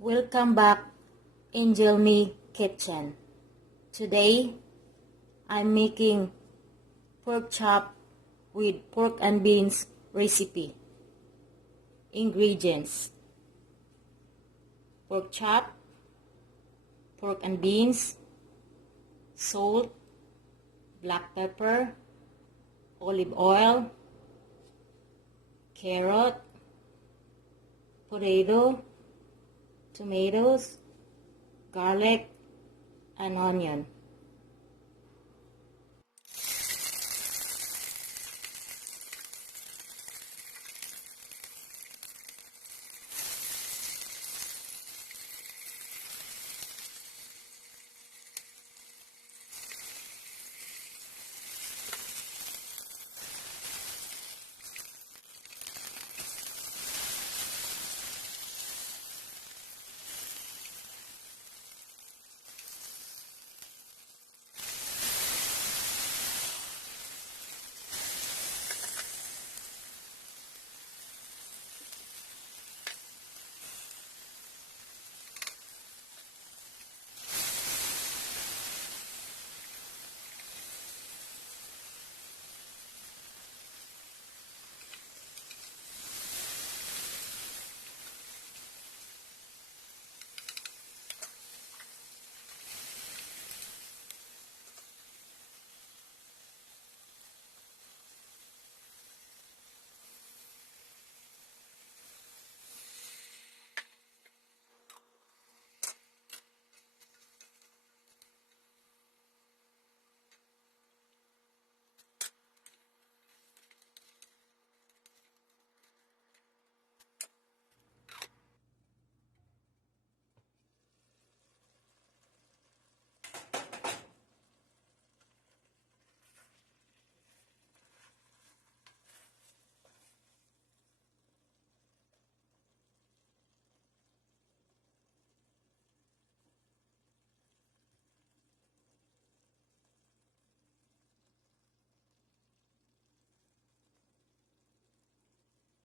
Welcome back, Angel Me Kitchen. Today, I'm making pork chop with pork and beans recipe. Ingredients: pork chop, pork and beans, salt, black pepper, olive oil, carrot, potato, tomatoes, garlic, and onion.